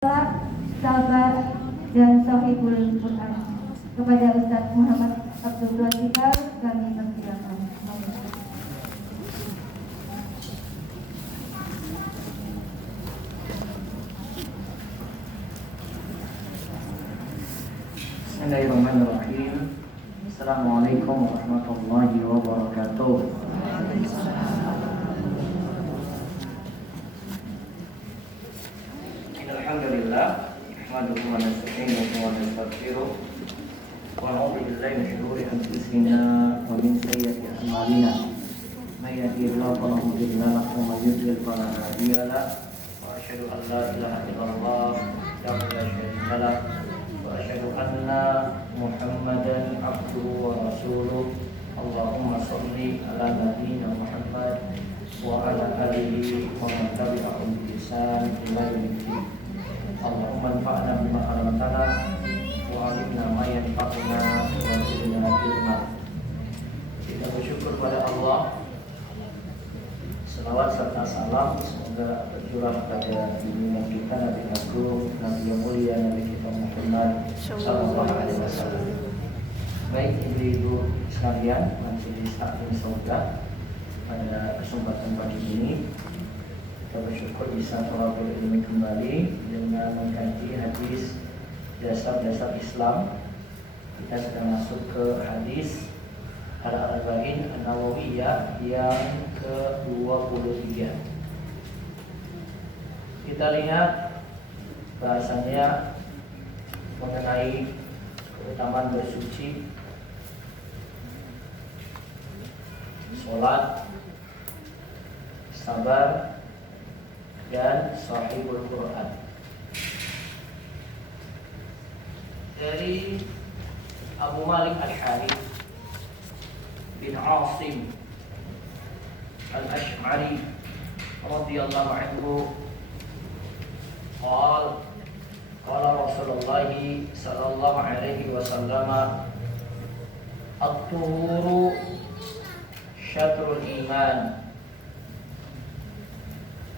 sabar, dan Sohibul Quran. Kepada Ustaz Muhammad Abdul Qadir kami persilakan. Bismillahirrahmanirrahim. Assalamualaikum warahmatullahi wabarakatuh. Alhamdulillah, nahmaduhu wa nasta'inuhu wa nastaghfiruh wa na'udzu billahi min shururi anfusina wa min sayyiati a'malina. May yahdihillahu fala mudilla lahu wa may yudlil fala hadiya lahu. Wa asyhadu an la ilaha illallah wahdahu la syarika lahu wa asyhadu anna Muhammadan abduhu wa rasuluh. Allahumma shalli ala nabiyyina Muhammad wa ala alihi wa man tabi'ahum bi ihsan ila yaumil. Allahumma anfa'na bima 'allamtana wa 'allimna ma yanfa'una wa zidna ilma. Kita bersyukur pada Allah. Selawat serta salam semoga tercurah pada junjungan kita Nabi Agung, Nabi yang mulia, Nabi kita Muhammad sallallahu alaihi wasallam. Baik ibu-ibu sekalian, majelis taklim sauda, pada kesempatan pagi ini kita bersyukur bisa thalabul ilmi kembali dengan mengkaji hadis dasar-dasar Islam. Kita sedang masuk ke hadis Al-Arba'in An-Nawawiyah yang ke-23. Kita lihat bahasanya mengenai keutamaan bersuci, sholat, sabar, dan Sahihul Quran. Dari Abu Malik Al-Harith bin Asim Al-Ash'ari radhiyallahu anhu qala Rasulullah sallallahu alaihi wasallam at-tuhuru syatrul iman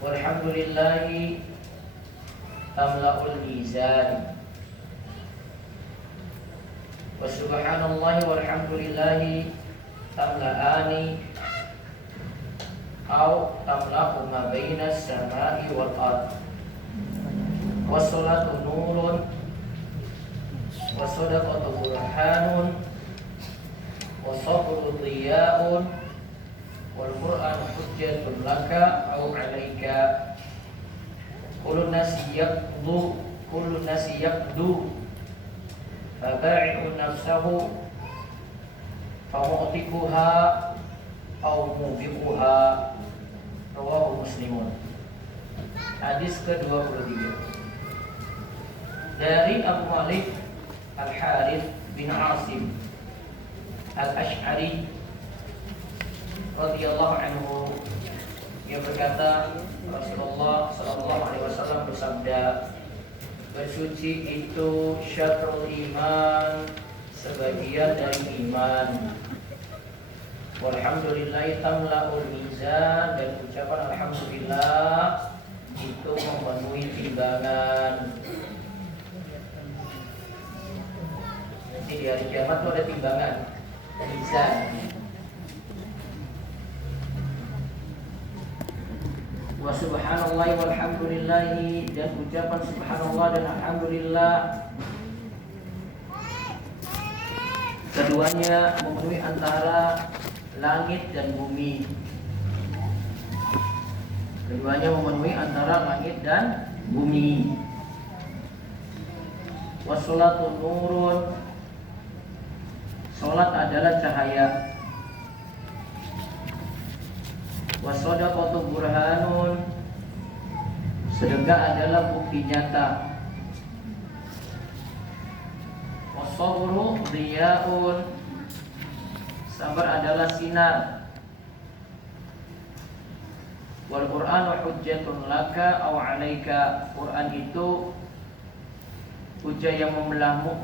walhamdulillahi tamla'ul mizan wa subhanallahi walhamdulillahi tamla'ani au tamla'u ma bainas samai wal ard wassalatu nurun wassadaqatu burhanun wasabru dhiya'un wal Qur'an hujjatun laka au 'alaika kullu nasi yaqdu faba'i'u nafsahu famu'tiquha au mubiquha. Rawahu Muslimun. Hadis ke-23 dari Abu Malik Al-Harith bin Asim Al-Ash'ari radhiyallahu anhu, dia berkata Rasulullah sallallahu alaihi wasallam bersabda, bersuci itu syatrul iman, sebagian dari iman. Walhamdulillahi tamla'ul mizan, dan ucapan alhamdulillah itu memenuhi timbangan. Nanti di hari kiamat itu ada timbangan, mizan. Wa subhanallahi walhamdulillahi, dan ucapan subhanallah dan alhamdulillah, keduanya memenuhi antara langit dan bumi. Keduanya memenuhi antara langit dan bumi. Wassalatu nurun, salat adalah cahaya. Wassadaqatu burhanun, sedekah adalah bukti nyata. Wasabru dhiya'un, sabar adalah sinar. Wal Qur'anu hujjatun laka aw 'alaika, Quran itu hujjah yang membelamu,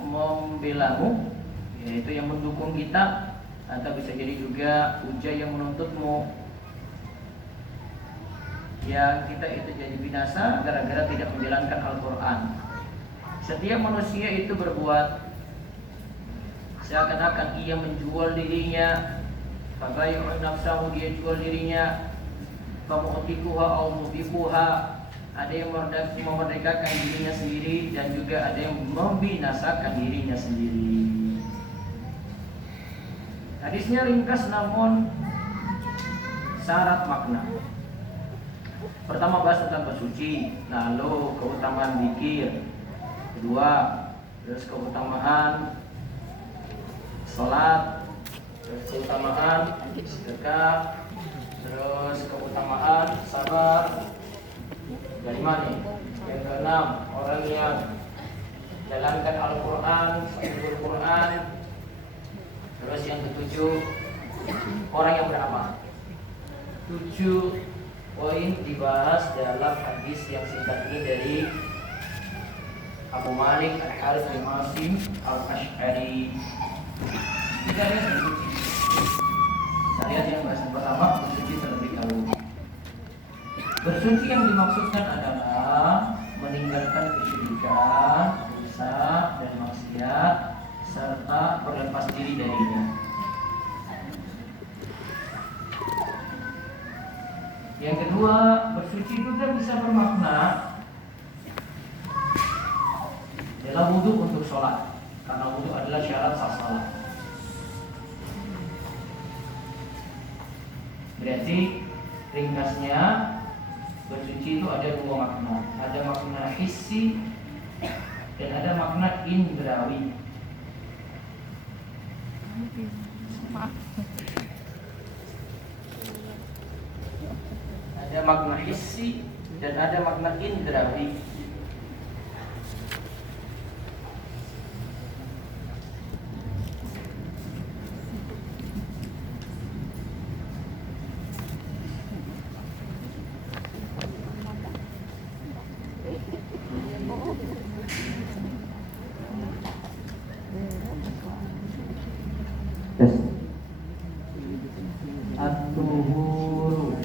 yaitu yang mendukung kita, atau bisa jadi juga hujjah yang menuntutmu. yang kita itu jadi binasa gara-gara tidak menjalankan Al-Quran. Setiap manusia itu berbuat seakan-akan ia menjual dirinya, fabay'un nafsahu, dia jual dirinya, famu'tikuha au mubiquha, ada yang memerdekakan dirinya sendiri dan juga ada yang membinasakan dirinya sendiri. Hadisnya ringkas namun syarat makna. Pertama bahas tentang bersuci, lalu keutamaan zikir. Kedua, terus keutamaan salat, terus keutamaan sedekah, terus keutamaan sabar. Dari mana? Yang keenam, orang yang jalankan Al-Quran, sahihul Quran. Terus yang ketujuh, orang yang beramal. 7 poin dibahas dalam hadis yang singkat ini dari Abu Malik Al-Harith bin Asim Al-Ash'ari. Kita lihat bersuci. Kita lihat yang bahas pertama, bersuci terlebih dahulu. Bersuci yang dimaksudkan adalah meninggalkan kesyirikan, dosa dan maksiat serta berlepas diri darinya. Yang kedua, bersuci juga bisa bermakna adalah wudhu untuk sholat, karena wudhu adalah syarat sah sholat. Berarti ringkasnya bersuci itu ada 2 makna, ada makna hissi dan ada makna indrawi. Ada makna hissi dan ada makna indrawi. At-tuhuru.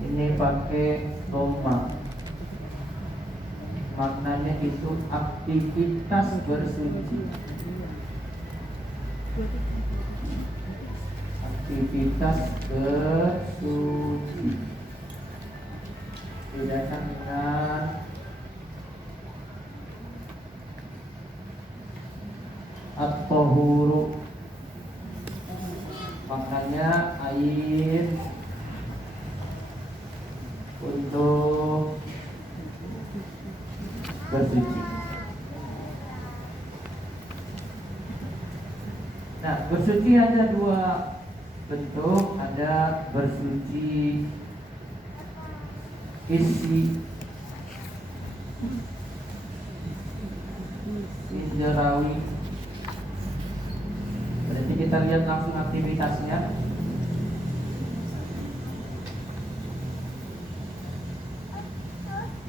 Ini pakai dhamma. Maknanya itu aktivitas bersuci. Aktivitas bersuci. Bedakan dengan at-tahuru, maknanya air untuk bersuci. Nah, bersuci ada 2 bentuk, ada bersuci isi indrawi. Berarti kita lihat langsung aktivitasnya.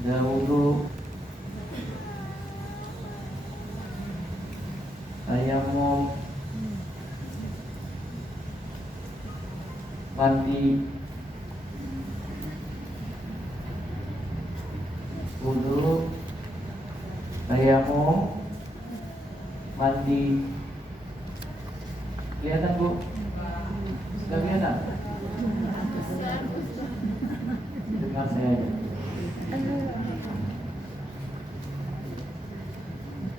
Dahulu tayamum, mandi, wudu, tayamum, mandi. Kelihatan Bu? Sudah kelihatan? Dengar saya aja.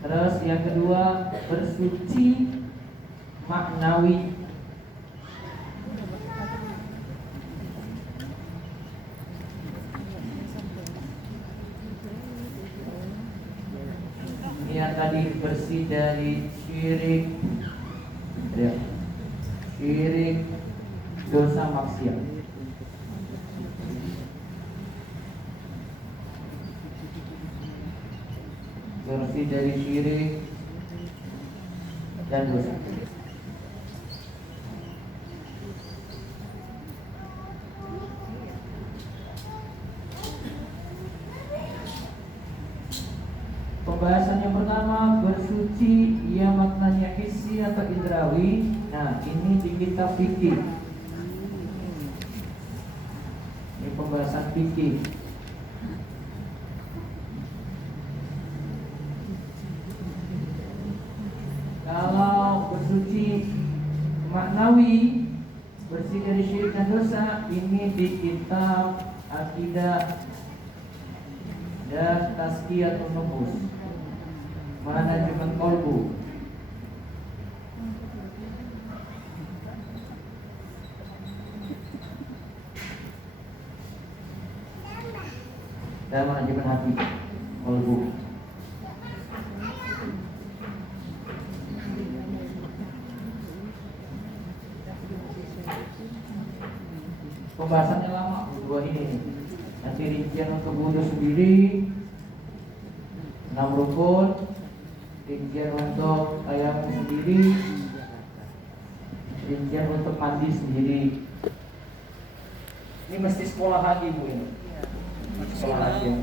Terus yang kedua, bersuci maknawi. Ini yang tadi bersih dari syirik, ya, syirik, dosa maksiat. Bersih dari syirik dan dosa. Pembahasan yang pertama, bersuci, ia maknanya hissi atau indrawi. Nah, ini di kitab fikih. Ini pembahasan fikih. Kalau bersuci maknawi, bersih dari syirik dan dosa, ini di kitab akidah dan tazkiyatun nufus, manajemen kolbu. Dan manajemen hati, kolbu. Pembahasannya lama, dua ini. Nanti rincian untuk wudhu sendiri 6 rukun, rincian untuk tayamum sendiri, rincian untuk mandi sendiri. Ini mesti sekolah lagi Bu ini. Sekolah lagi.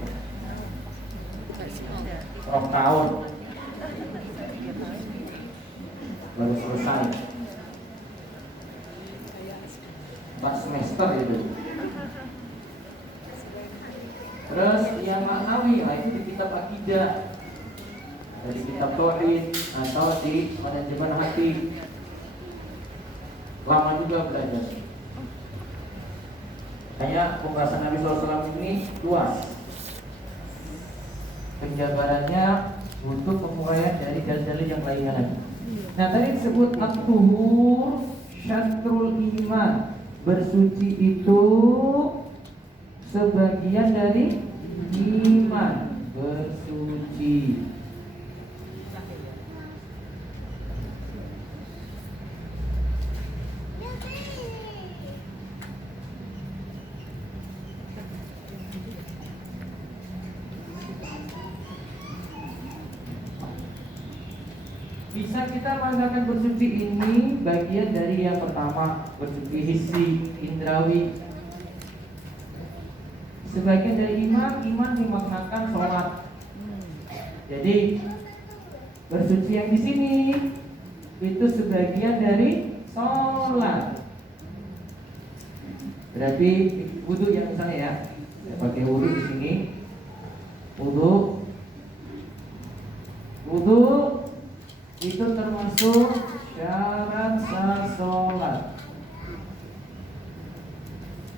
Rong tahun baru selesai. 4 semester itu. Terus yang maknawi, nah itu di kitab akidah, dari kitab tauhid atau di manajemen hati. Lama juga belajar. Kayak pembahasan Nabi SAW ini luas. Penjabarannya untuk penguraian dari dalil-dalil yang lainnya. Nah tadi disebut at-tuhur syatrul iman. Bersuci itu sebagian dari iman. Bersuci. Bisa kita mengatakan bersuci ini bagian dari yang pertama, bersuci hissi, indrawi. Sebagian dari iman dimaknakan sholat. Jadi bersuci yang di sini itu sebagian dari sholat. Berarti wudhu yang misalnya ya, saya pakai wudhu di sini, wudhu itu termasuk syarat sah sholat.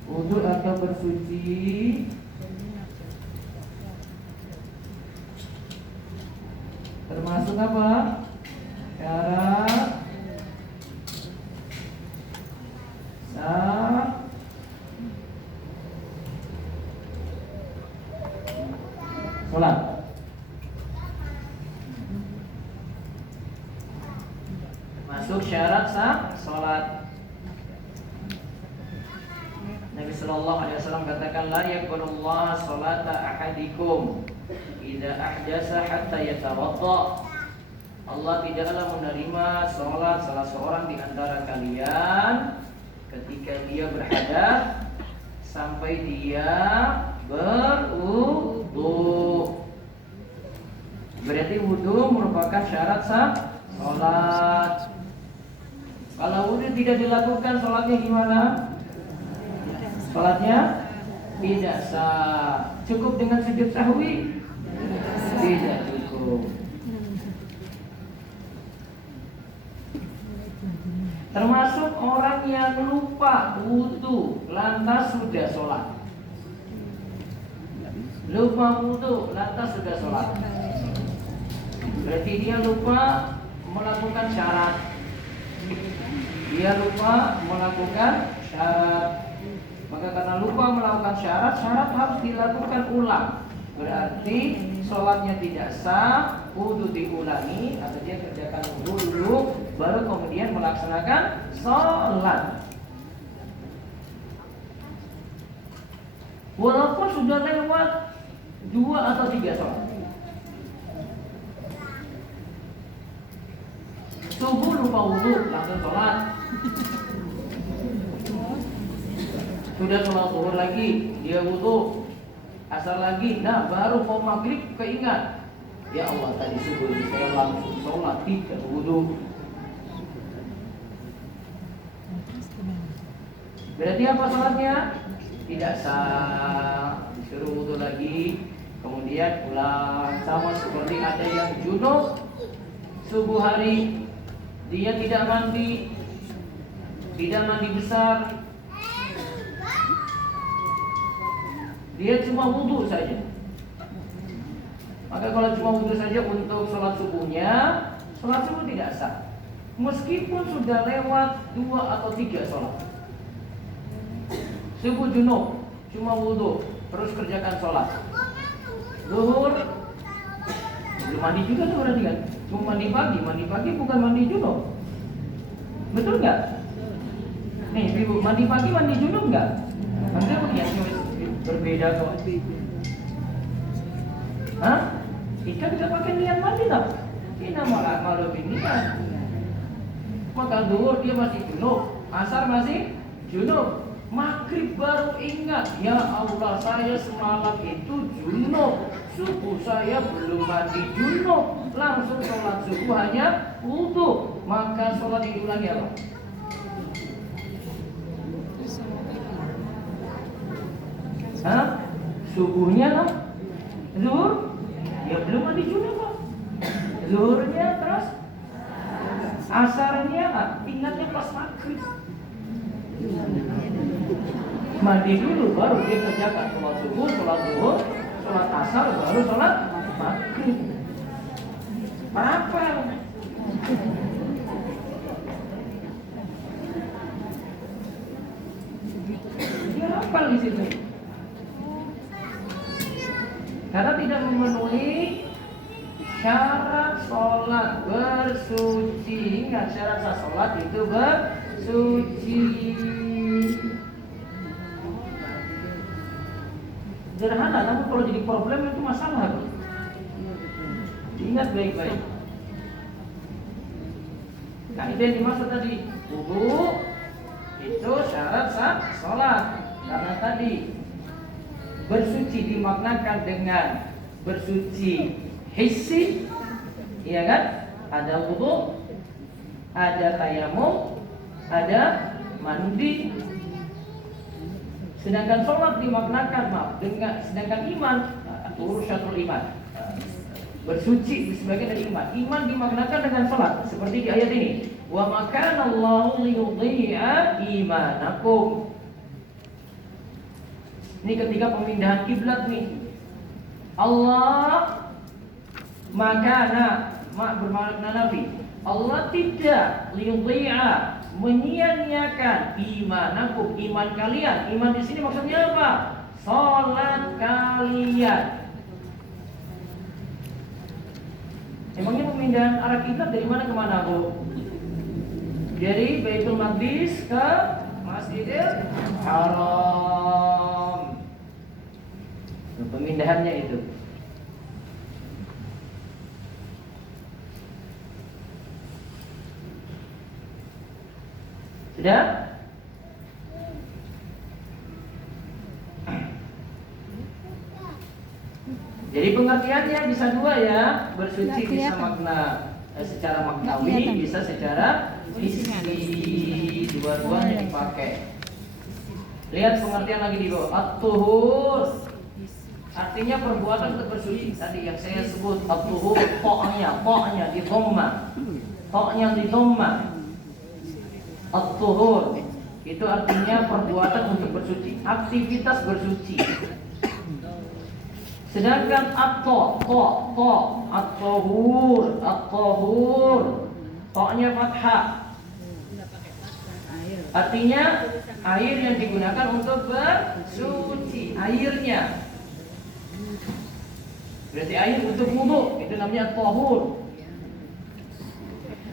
Wudhu atau bersuci termasuk apa? Syarat sah sholat. Masuk syarat sah sholat. Nabi sallallahu alaihi wasallam katakan la yaqbalullahu sholata ahadikum idza ahdasa hatta yatawadda. Allah tidaklah menerima sholat salah seorang di antara kalian ketika dia berhadas sampai dia berwudu. Berarti wudu merupakan syarat sah sholat. Kalau wudu tidak dilakukan, sholatnya gimana? Sholatnya tidak sah. Cukup dengan sujud sahwi? Tidak cukup. Termasuk orang yang lupa wudu lantas sudah sholat. Lupa wudu lantas sudah sholat. Berarti dia lupa melakukan syarat. Dia lupa melakukan syarat. Maka karena lupa melakukan syarat, syarat harus dilakukan ulang. Berarti sholatnya tidak sah, wudu diulangi, atau dia kerjakan wudu dulu, baru kemudian melaksanakan sholat. Walaupun sudah lewat 2 atau 3 sholat. Subuh lupa wudu, langsung sholat. Sudah sholat zuhur lagi, dia wudu. Asar lagi, nah baru mau maghrib keingat, ya Allah tadi subuh saya langsung sholat tidak wudu. Berarti apa sholatnya? Tidak sah. Disuruh wudu lagi, kemudian pulang. Sama seperti ada yang junub subuh hari, dia tidak mandi besar, dia cuma wudu saja. Maka kalau cuma wudu saja untuk sholat subuhnya, sholat subuh tidak sah. Meskipun sudah lewat 2 atau 3 sholat. Subuh junub, cuma wudu, terus kerjakan sholat. Zuhur, belum mandi juga tuh berarti kan? Cuma mandi pagi bukan mandi junub. Betul nggak? Nih, ibu mandi pagi mandi junub nggak? Maksudnya begini, berbeda kok. Hah? Kita tidak pakai niat mandi tak? Kita malah lebih niat. Maka zuhur dia masih junub, asar masih junub, maghrib baru ingat, ya Allah saya semalam itu junub, subuh saya belum mandi junub, langsung sholat subuh hanya wudu, maka sholat diulangi apa? Hah? Subuhnya no? Zuhur? Ya belum mandi junub kok. Zuhurnya terus asarnya ingatnya pas maghrib. Mandi dulu baru dia kerjakan sholat subuh, sholat zuhur, sholat asar, baru sholat maghrib. Apa? Dia hafal di situ. Karena tidak memenuhi syarat sholat bersuci. Ingat syarat sah sholat itu bersuci. Sederhana, namun kalau jadi problem itu masalah. Ingat baik-baik. Nah itu yang dimaksud tadi, wudu itu syarat sah sholat. Karena tadi bersuci dimaknakan dengan bersuci hissi, iya kan? Ada wudu, ada tayamum, ada mandi. Sedangkan sholat dimaknakan sedangkan iman, urusyatul iman, bersuci sebagian dari iman. Iman dimaknakan dengan sholat, seperti di ayat ini. Wa makana Allahu liyudhi'a imanakum. Ini ketika pemindahan kiblat nih. Allah makana bermakna nafi. Allah tidak liyudhi'a, menyia-nyiakan imanakum, iman kalian. Iman di sini maksudnya apa? Salat kalian. Emangnya pemindahan arah kiblat dari mana ke mana, Bu? Dari Baitul Maqdis ke Masjidil Haram. Pemindahannya itu. Sudah? Jadi pengertiannya bisa dua ya, bersuci bisa makna secara maknawi, bisa secara isi, dua-duanya dipakai. Lihat pengertian lagi di bawah. At-tuhur artinya perbuatan untuk bersuci. Tadi yang saya sebut at-tuhur, to-nya di dhamma. To-nya di dhamma. At-tuhur itu artinya perbuatan untuk bersuci, aktivitas bersuci. Sedangkan at-tahur, to-nya fathah. Artinya air yang digunakan untuk bersuci, airnya. Berarti air untuk wudu, itu namanya tahur.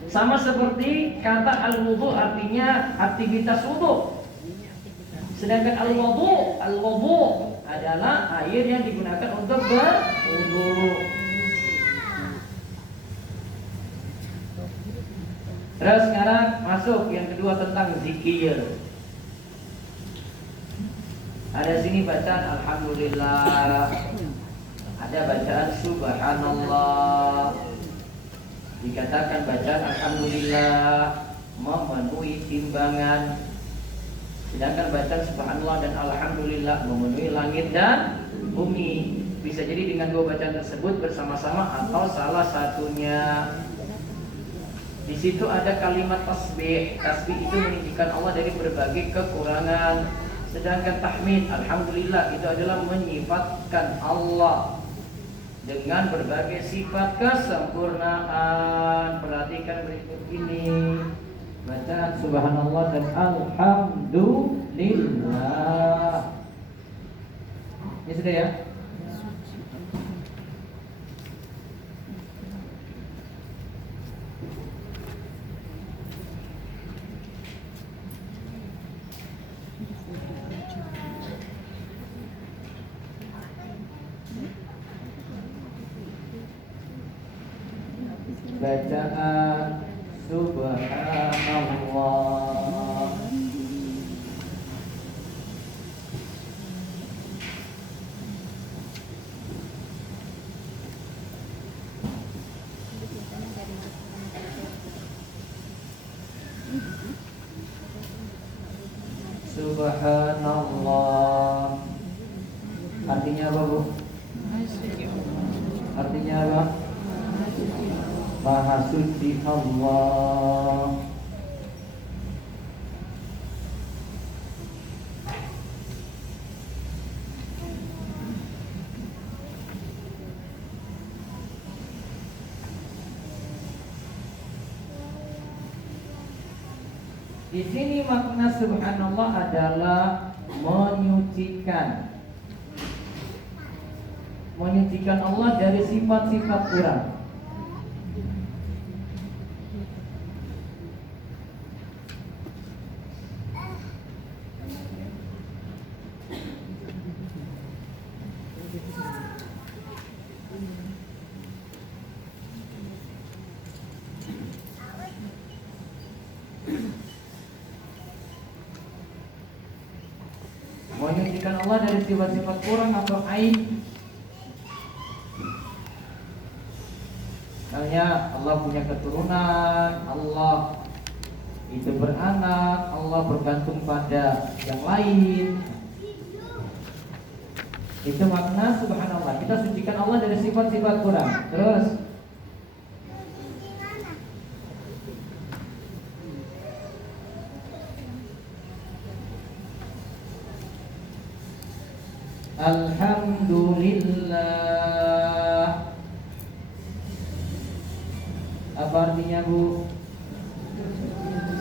Sama seperti kata al-wudu artinya aktivitas wudu. Sedangkan al-wudu adalah air yang digunakan untuk berwudu. Terus sekarang masuk yang kedua tentang zikir. Ada sini bacaan alhamdulillah, ada bacaan subhanallah. Dikatakan bacaan alhamdulillah memenuhi timbangan Sedangkan bacaan subhanallah dan alhamdulillah memenuhi langit dan bumi. Bisa jadi dengan dua bacaan tersebut bersama-sama atau salah satunya. Di situ ada kalimat tasbih. Tasbih itu meninggikan Allah dari berbagai kekurangan. Sedangkan tahmid, alhamdulillah, itu adalah menyifatkan Allah dengan berbagai sifat kesempurnaan. Perhatikan berikut ini. Bacaan subhanallah dan alhamdulillah. Ini sudah ya? Bacaan subhanallah. Subhanallah. Artinya apa, Bu? Artinya apa? Maha suci Allah. Di sini makna subhanallah adalah menyucikan. Menyucikan Allah dari sifat-sifat kurang. Menyucikan Allah dari sifat-sifat kurang atau aib. Misalnya Allah punya keturunan, Allah itu beranak, Allah bergantung pada yang lain. Itu makna subhanallah. Kita sucikan Allah dari sifat-sifat kurang. Terus alhamdulillah. Apa artinya, Bu?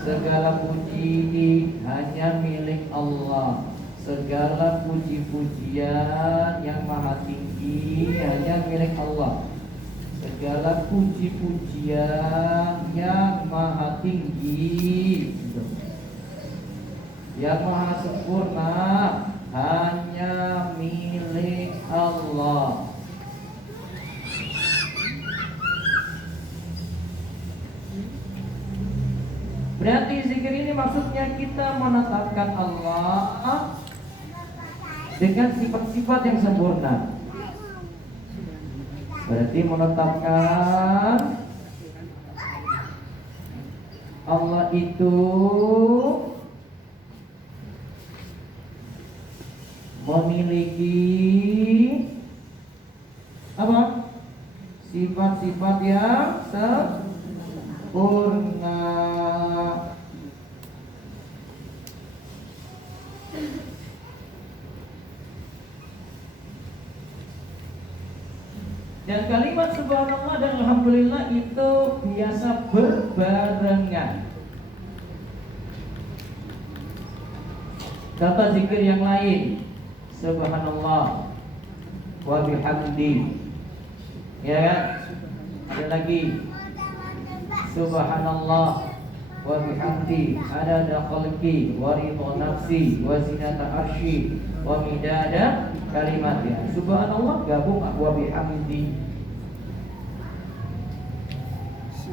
Segala puji hanya milik Allah. Segala puji-pujian yang maha tinggi hanya milik Allah. Segala puji-pujian yang maha tinggi, yang maha sempurna, hanya milik Allah. Berarti zikir ini maksudnya kita menetapkan Allah dengan sifat-sifat yang sempurna. Berarti menetapkan Allah itu memiliki apa? Sifat-sifat yang sempurna. Dan kalimat subhanallah dan alhamdulillah itu biasa berbarengan. Contoh zikir yang lain, subhanallah wa bihamdi. Ya kan? Ada lagi subhanallah wa bihamdi adada khalqi wa ridha nafsi wa zinata arsy wa midada kalimatnya. Subhanallah gabung wa bihamdi.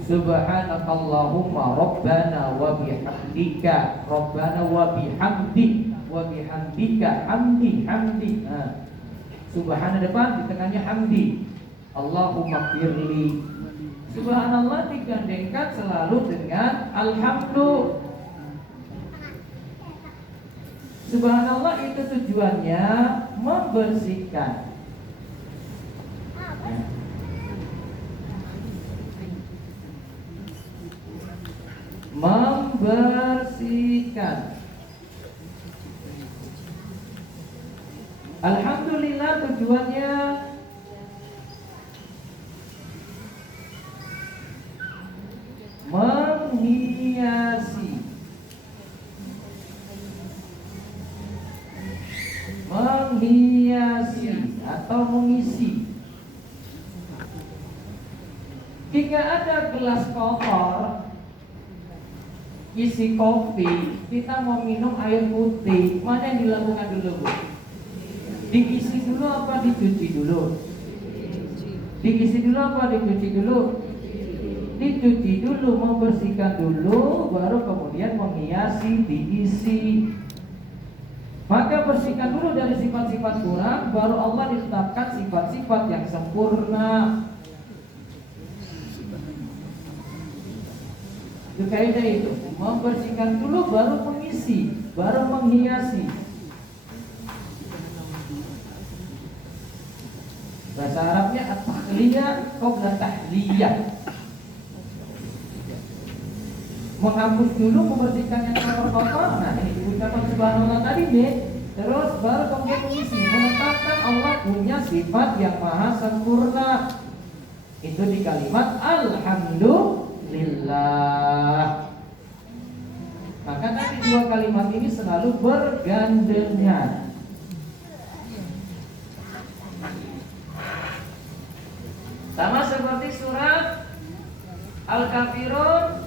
Subhanakallahumma rabbana wa bihamdika. Rabbana wa bihamdi wa bihamdika. Hamdi. Nah, subhana depan, di tengahnya hamdi. Allahumma firli. Subhanallah digandengkan selalu dengan alhamdulillah. Subhanallah itu tujuannya membersihkan. Membersihkan. Alhamdulillah tujuannya menghiasi. Menghiasi atau mengisi. Jika ada gelas kotor isi kopi, kita mau minum air putih, mana yang dilakukan dulu, Bu? Diisi dulu apa dicuci dulu? Diisi dulu apa dicuci dulu? Dicuci dulu, membersihkan dulu, baru kemudian menghiasi, diisi. Maka bersihkan dulu dari sifat-sifat kurang, baru Allah ditetapkan sifat-sifat yang sempurna. Itu kaidah itu, membersihkan dulu baru mengisi, baru menghiasi. Bahasa Arabnya at-takhliyah qabla tahliyah. Menghapus dulu, membersihkan yang kotor-kotor. Nah, ini ucapan subhanallah tadi nih. Terus baru kemudian mengisi, menetapkan Allah punya sifat yang maha sempurna. Itu di kalimat alhamdulillah. Maka tadi dua kalimat ini selalu bergandengan. Sama seperti surat Al-Kafirun,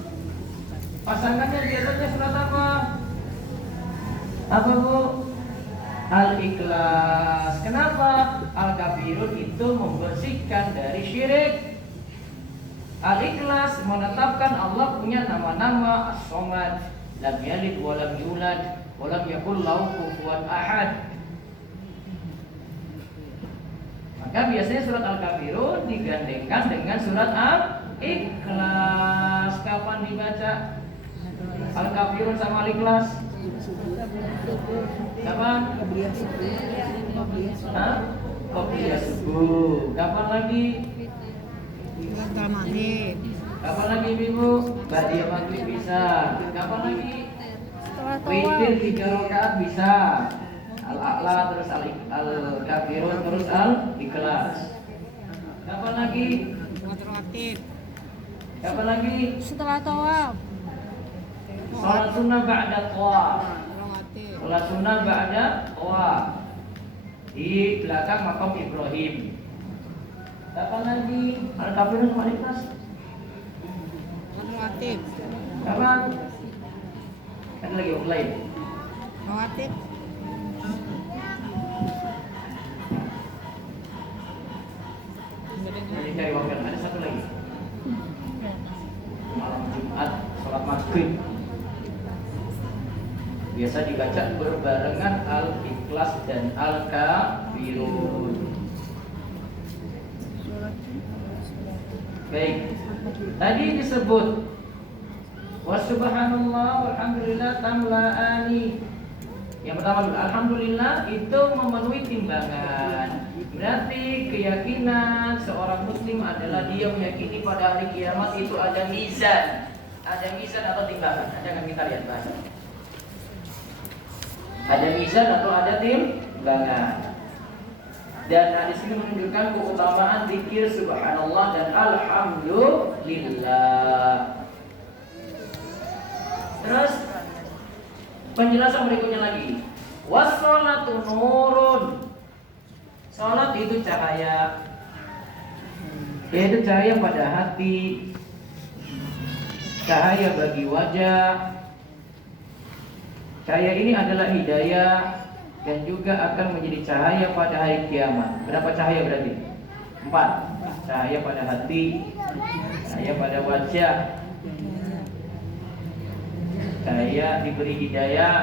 pasangannya biasanya surat apa? Apa, Bu? Al-Ikhlas. Kenapa? Al-Kafirun itu membersihkan dari syirik. Al-Ikhlas menetapkan Allah punya nama-nama As-Somad, lam yalid wa lam yulad wa lam yakul lahu kufuwan ahad. Maka biasanya surat Al-Kafirun digandengkan dengan surat Al-Ikhlas. Kapan dibaca Al-Kafirun sama Al-Ikhlas? Kapan? Qobliyah subuh. Kapan lagi? Kapan lagi, Ibu? Ba'diyah maghrib bisa. Kapan lagi? Witir 3 rakaat bisa. Al-A'la, terus Al-Kafirun, terus Al-Ikhlas. Kapan lagi? Kapan lagi? Setelah tawaf. Salat sunnah ba'da tawaf. Salat sunnah ba'da tawaf. Di belakang makam Ibrahim. Kapan lagi? Al-Kafirun sama Al-Ikhlas. Kapan? Ada lagi offline. Jadi cari wakil. Ada satu lagi. Malam Jumat, sholat maghrib. Biasa dibaca berbarengan Al-Ikhlas dan Al-Kafirun. Baik. Tadi disebut wa subhanallah walhamdulillah tamla'ani. Yang pertama dulu, alhamdulillah itu memenuhi timbangan. Berarti keyakinan seorang muslim adalah dia meyakini pada hari kiamat itu ada mizan. Ada mizan atau timbangan. Ada nggak kita lihat bahasa? Ada mizan atau ada timbangan. Dan hadis ini menunjukkan keutamaan zikir subhanallah dan alhamdulillah. Terus penjelasan berikutnya lagi. Wassalatu nurun. Salat itu cahaya. Yaitu cahaya pada hati, cahaya bagi wajah. Cahaya ini adalah hidayah dan juga akan menjadi cahaya pada hari kiamat. Berapa cahaya berarti? 4. Cahaya pada hati, cahaya pada wajah, cahaya diberi hidayah,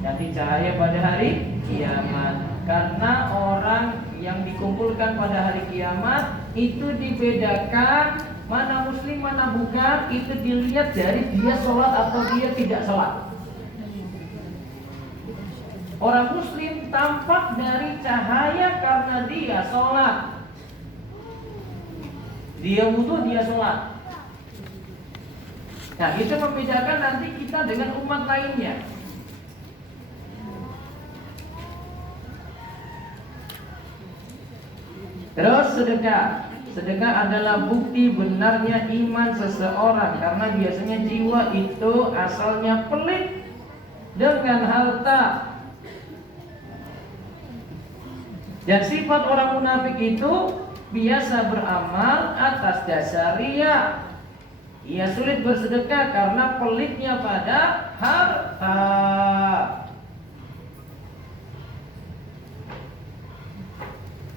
nanti cahaya pada hari kiamat. Karena orang yang dikumpulkan pada hari kiamat itu dibedakan mana muslim mana bukan, itu dilihat dari dia sholat atau dia tidak sholat. Orang muslim tampak dari cahaya karena dia sholat. Dia wudu, dia sholat. Nah, itu membedakan nanti kita dengan umat lainnya. Terus sedekah. Sedekah adalah bukti benarnya iman seseorang, karena biasanya jiwa itu asalnya pelit dengan harta. Dan sifat orang munafik itu biasa beramal atas dasar riya. Ia sulit bersedekah karena pelitnya pada harta.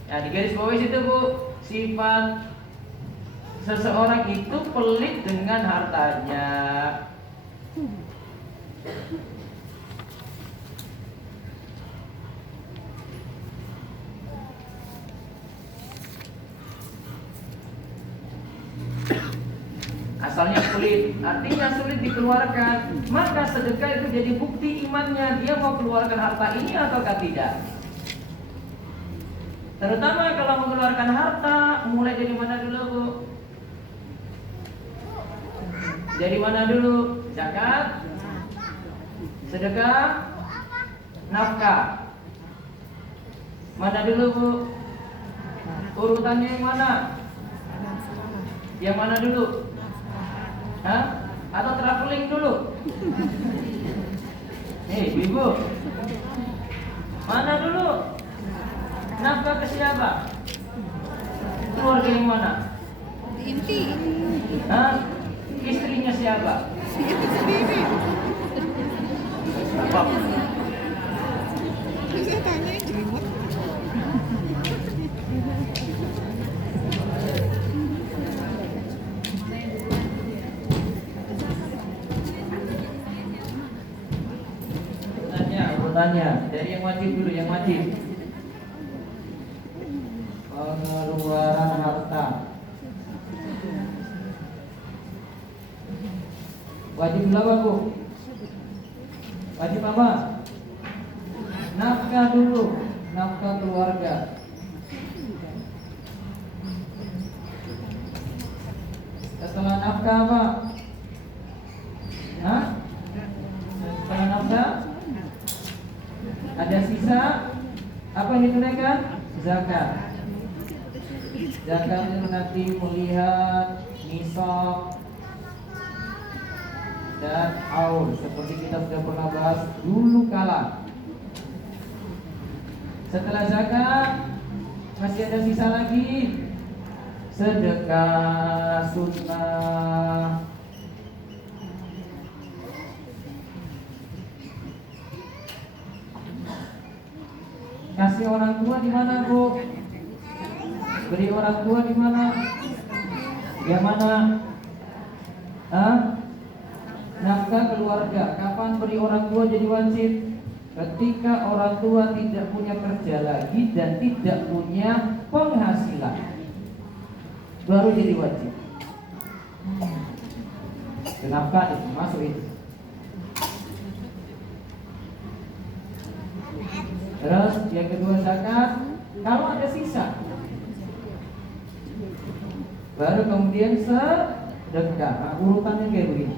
Nah, di garis bawah situ Bu, sifat seseorang itu pelit dengan hartanya. Asalnya sulit, artinya sulit dikeluarkan. Maka sedekah itu jadi bukti imannya. Dia mau keluarkan harta ini ataukah tidak. Terutama kalau mengeluarkan harta, mulai dari mana dulu Bu? Dari mana dulu? Zakat, sedekah, nafkah. Mana dulu Bu? Urutannya yang mana? Yang mana dulu? Hah? Atau traveling dulu? Ibu, mana dulu? Nafkah ke siapa? Keluarga yang mana? Inti. Hah? Istrinya siapa? Itu sendiri. Apa? Saya tanya jemput. Tanya dari yang wajib dulu, yang wajib. Pengeluaran harta. Wajib dulu apa Bu? Wajib apa? Nafkah dulu, nafkah keluarga. Setelah nafkah apa? Hah? Setelah nafkah ada sisa, apa yang ditunaikan? Zakat. Zakat itu nanti melihat nisab dan aul, seperti kita sudah pernah bahas dulu kala. Setelah zakat masih ada sisa lagi, sedekah sunnah. Kasih orang tua di mana Bu? Beri orang tua di mana? Yang mana? Hah? Nafkah keluarga. Kapan beri orang tua jadi wajib? Ketika orang tua tidak punya kerja lagi dan tidak punya penghasilan, baru jadi wajib. Kenapa itu masuk itu? Terus yang kedua zakat. Kalau ada sisa, baru kemudian sedekah. Nah, urutannya kayak begini.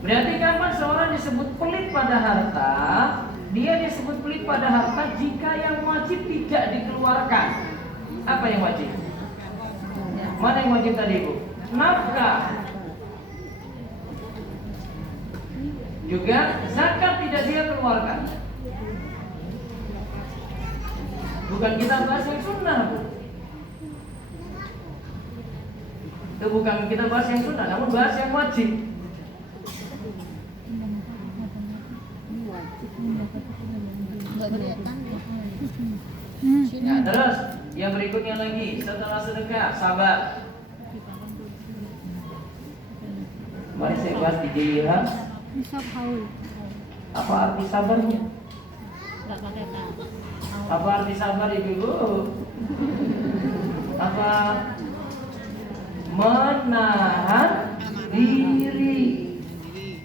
Berarti kapan seorang disebut pelit pada harta? Dia disebut pelit pada harta jika yang wajib tidak dikeluarkan. Apa yang wajib? Mana yang wajib tadi Bu? Nafkah. Juga zakat tidak dia keluarkan. Bukan kita bahas yang sunnah Bu. Itu bukan kita bahas yang sunnah, namun bahas yang wajib. Nah, terus yang berikutnya lagi, setelah sedekah, sabar. Mari saya bahas di jilid. Apa arti sabarnya? Apa arti sabar Ibu? apa? Menahan diri,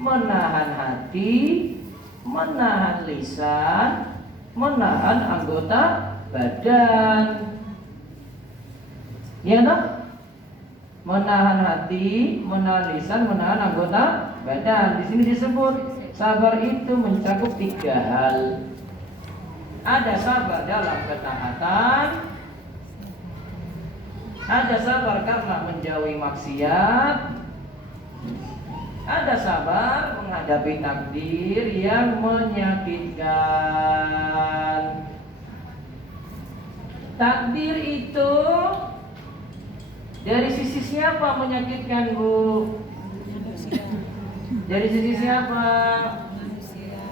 menahan hati, menahan lisan, menahan anggota badan. Ya toh? Menahan hati, menahan lisan, menahan anggota badan. Di sini disebut sabar itu mencakup 3 hal. Ada sabar dalam ketaatan, ada sabar karena menjauhi maksiat, ada sabar menghadapi takdir yang menyakitkan. Takdir itu dari sisi siapa menyakitkan, Bu? Dari sisi siapa?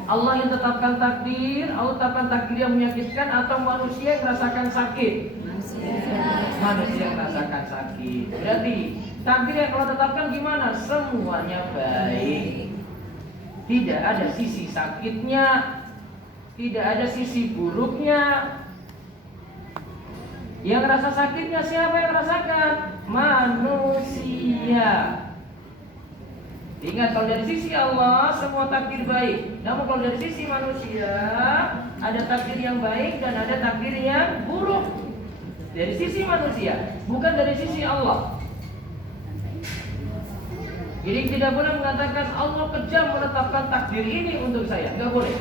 Allah yang tetapkan takdir, Allah tetapkan takdir yang menyakitkan, atau manusia yang merasakan sakit? Manusia yang merasakan sakit. Berarti takdir yang Allah tetapkan gimana? Semuanya baik. Tidak ada sisi sakitnya, tidak ada sisi buruknya. Yang rasa sakitnya siapa yang rasakan? Manusia. Ingat, kalau dari sisi Allah semua takdir baik. Namun kalau dari sisi manusia ada takdir yang baik dan ada takdir yang buruk. Dari sisi manusia, bukan dari sisi Allah. Jadi tidak boleh mengatakan Allah kejam menetapkan takdir ini untuk saya. Tidak boleh.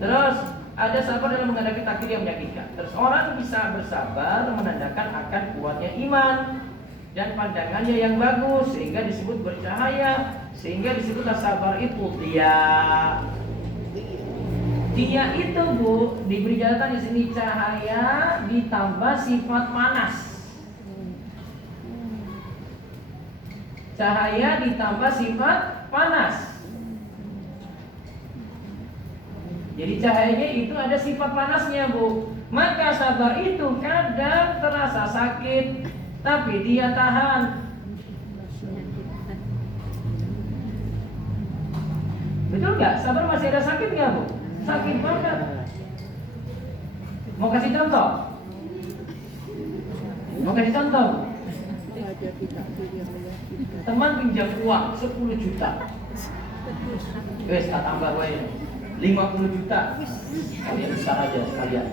Terus ada sabar dalam menghadapi takdir yang menyakitkan. Terus orang bisa bersabar menandakan akan kuatnya iman dan pandangannya yang bagus, sehingga disebut bercahaya, sehingga disebutlah sabar itu dia. Dia itu, Bu, diberi catatan di sini cahaya ditambah sifat panas. Cahaya ditambah sifat panas. Jadi cahayanya itu ada sifat panasnya, Bu. Maka sabar itu kadang terasa sakit, tapi dia tahan. Betul nggak? Sabar masih ada sakit nggak, Bu? Sakit banget. Mau kasih contoh? Mau kasih contoh? Teman pinjam uang 10 juta. Wes, tak tambah wae. 50 juta. Kalian besar aja sekalian.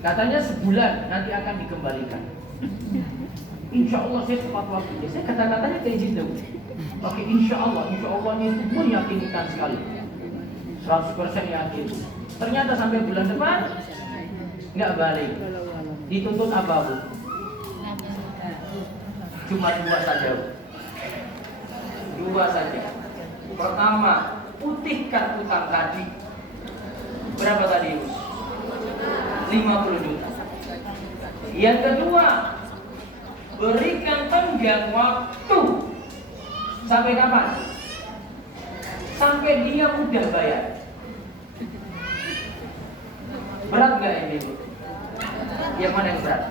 Katanya sebulan nanti akan dikembalikan. Insya Allah saya tepat waktunya. Saya kata-katanya kayak gitu. Oke, insya Allah itu meyakinkan sekali. 100% yakin. Ternyata sampai bulan depan nggak balik. Dituntut apa, Bu? Cuma 2 saja, Bu. 2 saja. Pertama, putihkan utang tadi. Berapa tadi, Bu? 50 juta. Yang kedua, berikan tenggang waktu. Sampai kapan? Sampai dia mudah bayar. Berat gak ini, Bu? Yang mana yang berat?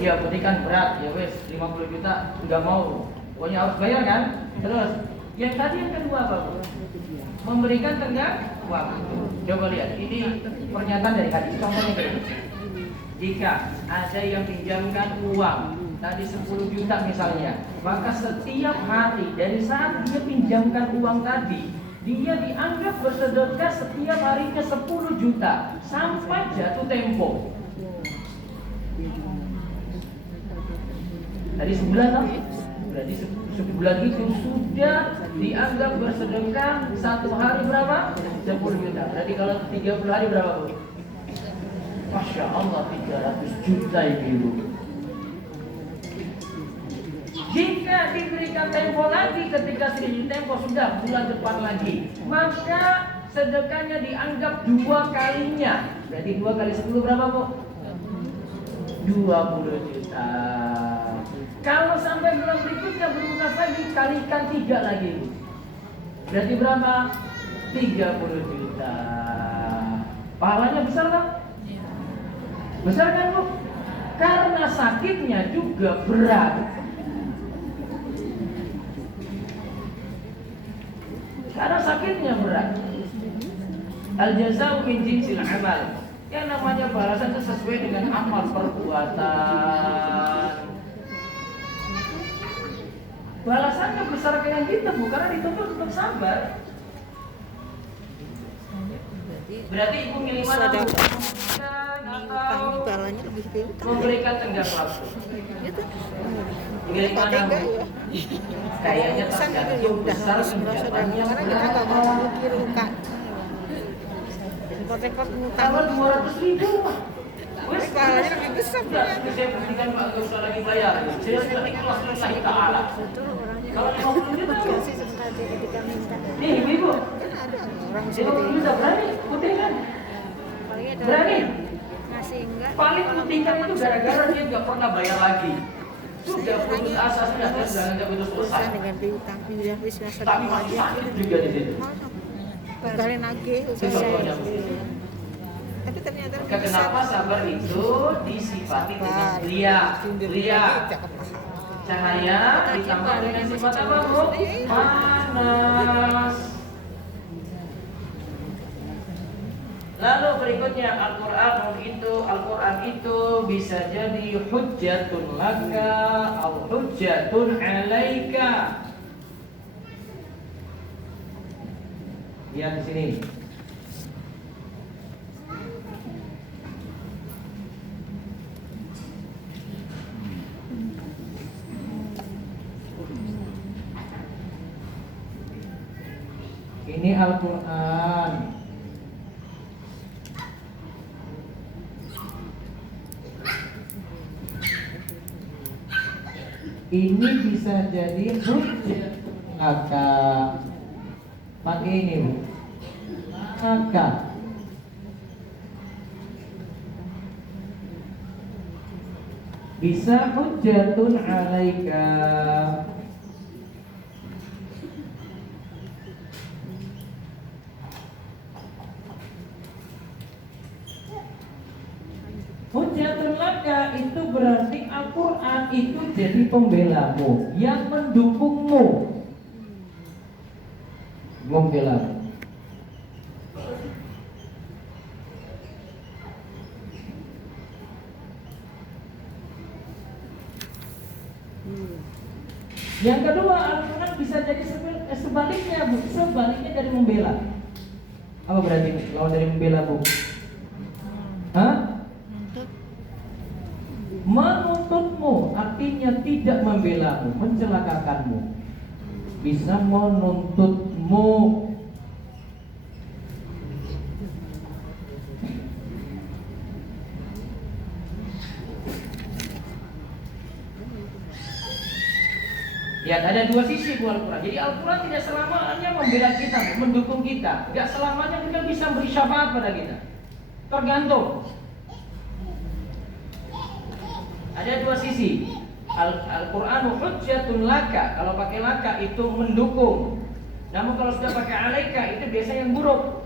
Ya, berikan berat. Ya wes, 50 juta nggak mau. Pokoknya harus bayar kan? Terus, yang tadi yang kedua apa, Bu? Memberikan tenggang waktu. Coba lihat, ini pernyataan dari hadis. Contohnya begini. Jika ada yang pinjamkan uang tadi 10 juta misalnya, maka setiap hari dari saat dia pinjamkan uang tadi, dia dianggap bersedekah setiap harinya 10 juta sampai jatuh tempo. Tadi sebulan kan? Berarti sebulan itu sudah dianggap bersedekah 1 hari berapa? 10 juta. Berarti kalau 30 hari berapa, Bu? Masya Allah, 300 juta Ibu. Jika diberikan tempo lagi, ketika sedikit tempo sudah bulan depan lagi, maka sedekahnya dianggap 2 kalinya. Berarti 2 kali 10 berapa, Bu? 20 juta. Kalau sampai bulan berikutnya berulang lagi, kalikan 3 lagi. Berarti berapa? 30 juta. Pahalanya besar kan? Besar kan, Bu? Karena sakitnya juga berat. Karena sakitnya berat. Al-jazau min jinsil amal. Yang namanya balasan itu sesuai dengan amal perbuatan. Balasannya besar dengan kita, bukan dituntut untuk sabar. Berarti ibu milih mana? Atau Balanya lebih pintar. memberikan tenggang waktu? Gitu. Milih mana? Bu? Kayaknya Urusan itu ya tergantung udah besar harus merasa dan pinjamannya karena kita nggak mau mikir utang. Repot-repot ngutang. Kalau 200.000 mah. Wes, Balanya lebih besar. sudah, saya buktikan Pak, nggak usah lagi bayar. Saya sudah ikhlas lillahi ta'ala. Kalau 50 juta, Kasih sebentar aja ketika minta. nih ibu, Kan ada orang 50 seperti itu. juta berani, putihkan. Paling ada Berani. ngasih enggak. Paling putihkan itu gara-gara dia nggak pernah bayar lagi. Sudah putus asa, sudah nggak putus Urusan selesai. dengan piutang pinjam wis rasa Tapi demo masih aja. sakit juga di situ. Begalin lagi Sisa selesai. banyak. Tapi ternyata Maka kenapa sabar itu disifati dengan ria, cahaya ditambah dengan sifat apa bu? Panas. Lalu berikutnya Al-Quran itu bisa jadi hujjatun laka atau hujjatun alaika. Lihat di sini. Ini Al-Quran. Ini bisa jadi hujjah laka. Pakai ini bu. Laka. Bisa hujjatun alaika. Hujjatun laka itu berarti Al-Quran itu jadi pembelamu, yang mendukungmu, membelamu. Yang kedua, Al-Quran bisa jadi sebaliknya, Bu. Sebaliknya dari membela. Apa berarti lawan dari membela, Bu? Hah? Menuntutmu artinya tidak membelamu, mencelakakanmu. Bisa menuntutmu. Ya, ada dua sisi Bu Al-Quran. Jadi Al-Quran tidak selamanya membela kita, mendukung kita. Tidak selamanya kita bisa beri syafaat pada kita. Tergantung. Ada dua sisi. Al-Qur'anu hujjatun laka. Kalau pakai laka itu mendukung. Namun kalau sudah pakai alaika itu biasanya yang buruk.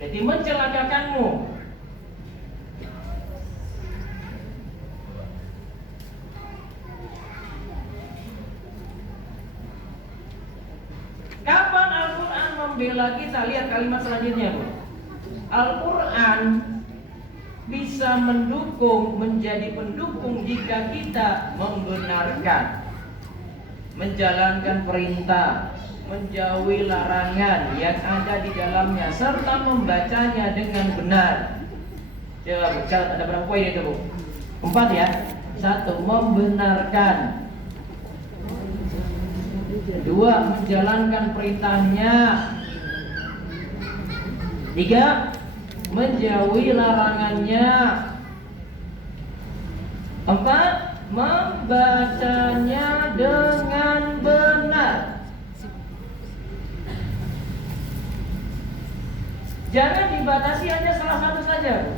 Jadi mencelakakanmu. Kapan Al-Quran membela kita? Lihat kalimat selanjutnya, Bu. Al-Quran bisa mendukung, menjadi pendukung jika kita membenarkan, menjalankan perintah, menjauhi larangan yang ada di dalamnya, serta membacanya dengan benar. Coba, ada berapa poin itu, Bu? 4 ya. 1. Membenarkan. 2. Menjalankan perintahnya. 3. Menjauhi larangannya. 4. Membacanya dengan benar. Jangan dibatasi hanya salah satu saja.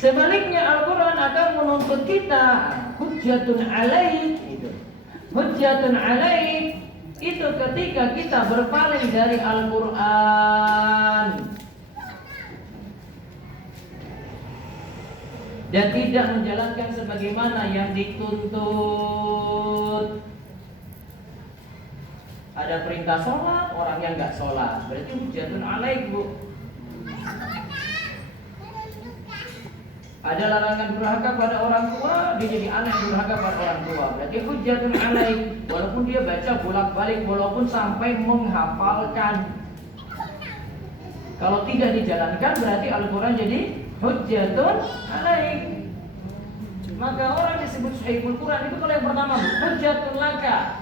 Sebaliknya Al-Quran akan menuntut kita hujjatun alaik itu. Hujjatun alaik itu ketika kita berpaling dari Al-Quran. dan tidak menjalankan sebagaimana yang dituntut. Ada perintah sholat, orang yang nggak sholat, berarti hujjatun alaik, Bu. Ada larangan durhaka pada orang tua, dia jadi anak durhaka pada orang tua, berarti hujjatun alaik. Walaupun dia baca bolak-balik, walaupun sampai menghafalkan, kalau tidak dijalankan berarti Al-Quran jadi hujjatun alaik. Maka orang disebut sahibul Quran itu kalau yang pertama hujjatun laka.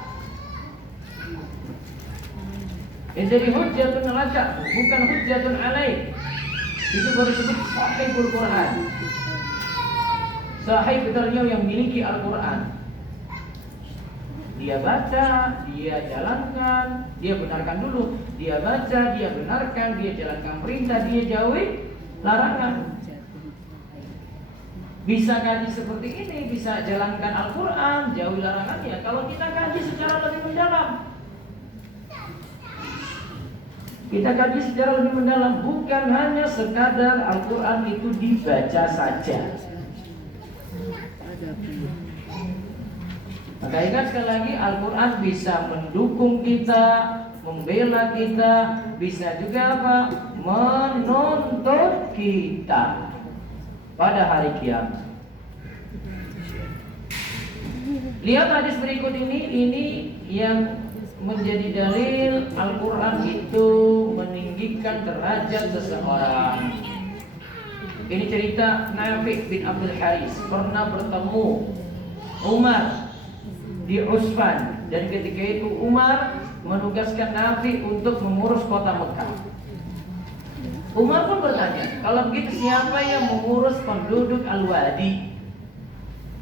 Jadi hujjatun laka, bukan hujjatun alaik. Itu baru disebut sahibul Quran. Sahib betulnya yang memiliki Al-Quran. Dia baca, dia jalankan, dia benarkan dulu. Dia baca, dia benarkan, dia jalankan perintah, dia jauhi larangan. Bisa kaji seperti ini, bisa jalankan Al-Quran, jauhi larangannya. Kalau kita kaji secara lebih mendalam, kita kaji secara lebih mendalam, bukan hanya sekadar Al-Quran itu dibaca saja. Maka ingat sekali lagi, Al-Quran bisa mendukung kita, membela kita, bisa juga apa? Menuntut kita pada hari kiamat. Lihat hadis berikut ini yang menjadi dalil Al-Quran itu meninggikan derajat seseorang. Ini cerita Nafi' bin Abdul Haris pernah bertemu Umar di Usfan, dan ketika itu Umar menugaskan Nafi' untuk mengurus kota Mekah. Umar pun bertanya, kalau begitu siapa yang mengurus penduduk Al-Wadi?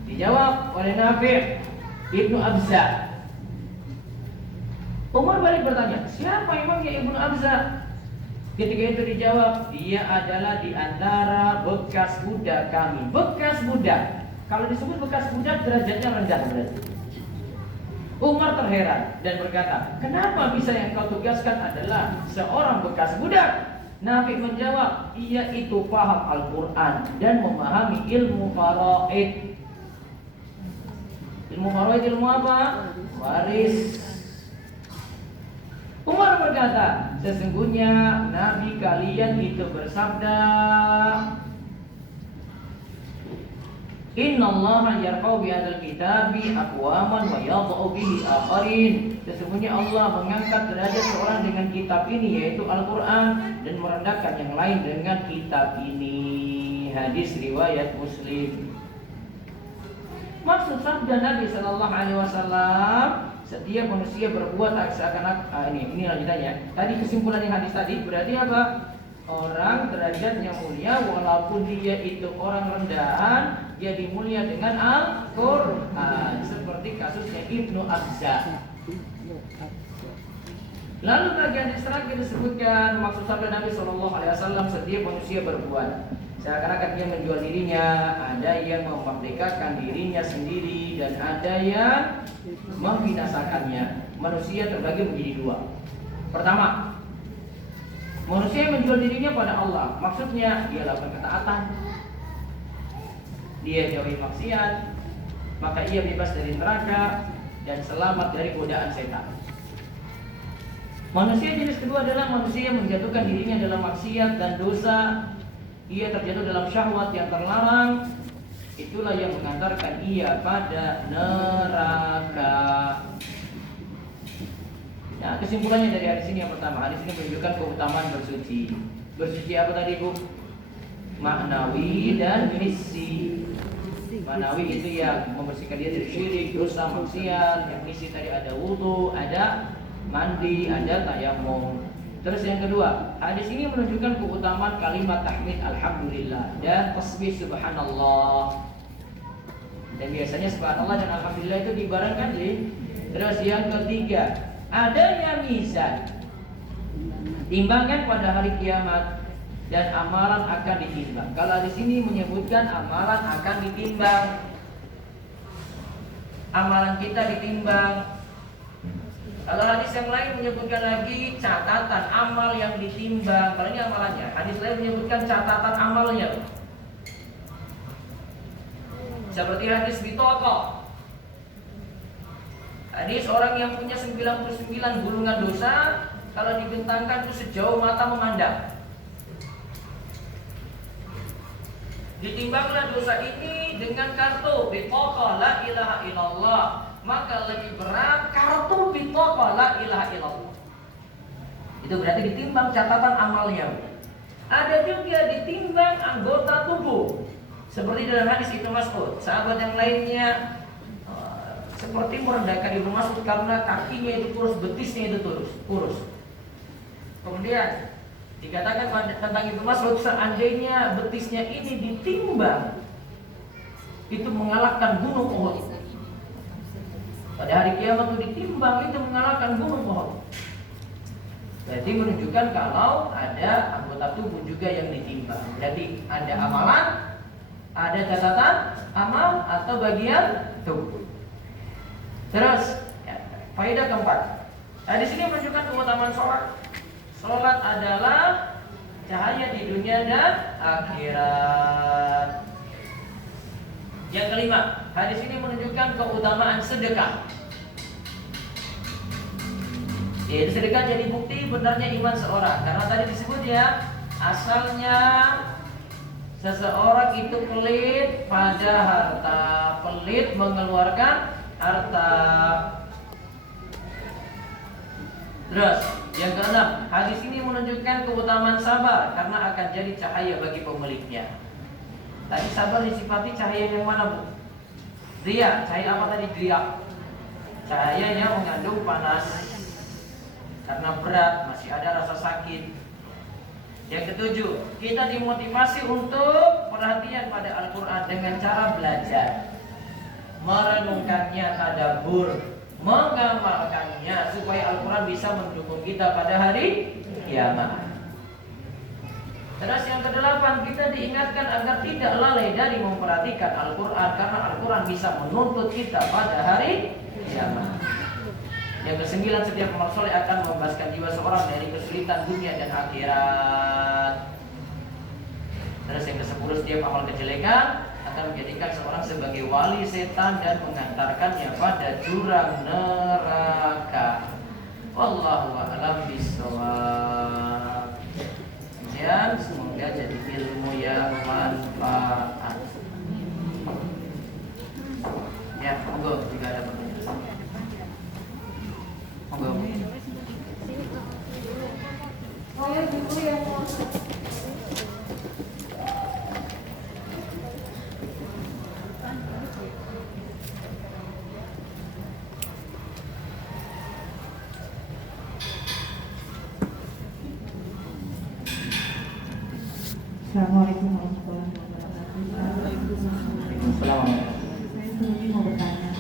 Dijawab oleh Nafi' Ibnu Abza. Umar balik bertanya, siapa emangnya Ibnu Abza? Ketika itu dijawab, dia adalah di antara bekas budak kami. Bekas budak. Kalau disebut bekas budak derajatnya rendah berarti. Umar terheran dan berkata, kenapa bisa yang kau tugaskan adalah seorang bekas budak? Nabi menjawab, ia itu paham Al-Quran dan memahami ilmu faraid. Ilmu faraid ilmu apa? Waris. Umar berkata, sesungguhnya Nabi kalian itu bersabda, Innallaha yarfa'u bihadzal kitabi aqwaman wa yadh'u bihi akharin. Sesungguhnya Allah mengangkat derajat seorang dengan kitab ini, yaitu Al-Quran, dan merendahkan yang lain dengan kitab ini. Hadis riwayat Muslim. Maksud sabda Nabi sallallahu alaihi wasallam, setiap manusia berbuat seakan-akan ini lanjutannya. Tadi kesimpulan yang hadis tadi berarti apa? Orang derajatnya mulia walaupun dia itu orang rendahan, jadi mulia dengan Al-Quran, seperti kasusnya Ibnu Abza. Lalu bagian terakhir disebutkan maksud sabda Nabi SAW, setiap manusia berbuat seakan-akan dia menjual dirinya, ada yang memerdekakan dirinya sendiri dan ada yang membinasakannya. Manusia terbagi menjadi dua. Pertama, manusia yang menjual dirinya pada Allah, maksudnya dia lakukan ketaatan, dia jauhi maksiat, maka ia bebas dari neraka dan selamat dari godaan setan. Manusia jenis kedua adalah manusia yang menjatuhkan dirinya dalam maksiat dan dosa, ia terjatuh dalam syahwat yang terlarang, itulah yang mengantarkan ia pada neraka. Nah, kesimpulannya dari hadis ini yang pertama, hadis ini menunjukkan keutamaan bersuci. Bersuci apa tadi, Bu? Maknawi dan hissi. Maknawi itu yang membersihkan dia dari syirik, dosa, maksiat. Yang hissi tadi ada wudu, ada mandi, ada tayamum. Terus yang kedua, hadis ini menunjukkan keutamaan kalimat tahmid alhamdulillah dan tasbih subhanallah. Dan biasanya subhanallah dan alhamdulillah itu dibarengkan, Terus yang ketiga, adanya mizan, timbangan pada hari kiamat, dan amalan akan ditimbang. Kalau di sini menyebutkan amalan akan ditimbang, amalan kita ditimbang. Kalau hadis yang lain menyebutkan lagi catatan amal yang ditimbang. Kalau ini amalannya, hadis lain menyebutkan catatan amalnya. Seperti hadis bitaqah. Hadis orang yang punya 99 gulungan dosa, kalau dibentangkan itu sejauh mata memandang. Ditimbanglah dosa ini dengan kartu bitaqah la ilaha illallah, maka lebih berat kartu bitaqah la ilaha illallah. Itu berarti ditimbang catatan amalnya. Ada juga ditimbang anggota tubuh. Seperti dalam hadis Ibnu Mas'ud, sahabat yang lainnya seperti merendahkan Ibnu Mas'ud karena kakinya itu kurus, betisnya itu kurus. Kemudian dikatakan tentang Ibnu Mas'ud, seandainya betisnya ini ditimbang, itu mengalahkan gunung Uhud. Pada hari kiamat itu ditimbang, itu mengalahkan gunung Uhud. Jadi menunjukkan kalau ada anggota tubuh juga yang ditimbang. Jadi ada amalan, ada catatan amal atau bagian tubuh. Terus, faedah keempat. Nah, di sini menunjukkan keutamaan sholat. Sholat adalah cahaya di dunia dan akhirat. Yang kelima, hadis ini menunjukkan keutamaan sedekah. Jadi sedekah jadi bukti benarnya iman seorang. Karena tadi disebut ya, asalnya seseorang itu pelit pada harta, pelit mengeluarkan harta. Terus yang keenam, hadis ini menunjukkan keutamaan sabar karena akan jadi cahaya bagi pemiliknya. Tadi sabar disifati cahaya yang mana, Bu? Ria, cahaya apa tadi? Ria. Cahaya yang mengandung panas karena berat, masih ada rasa sakit. Yang ketujuh, kita dimotivasi untuk perhatian pada Al-Quran dengan cara belajar, merenungkannya, tadabbur, mengamalkannya supaya Al-Quran bisa mendukung kita pada hari kiamat. Terus yang kedelapan, kita diingatkan agar tidak lalai dari memperhatikan Al-Quran karena Al-Quran bisa menuntut kita pada hari kiamat. Yang kesembilan, setiap amal soleh akan membebaskan jiwa seorang dari kesulitan dunia dan akhirat. Terus yang ke-10, setiap amal kejelekan akan menjadikan seorang sebagai wali setan dan mengantarkannya pada jurang neraka. Wallahu a'lam bishawab. Dan semoga jadi ilmu yang manfaat. Ya, monggo jika ada pertanyaan. Monggo. Oleh buku yang Assalamualaikum warahmatullahi wabarakatuh. Saya sendiri mau bertanya,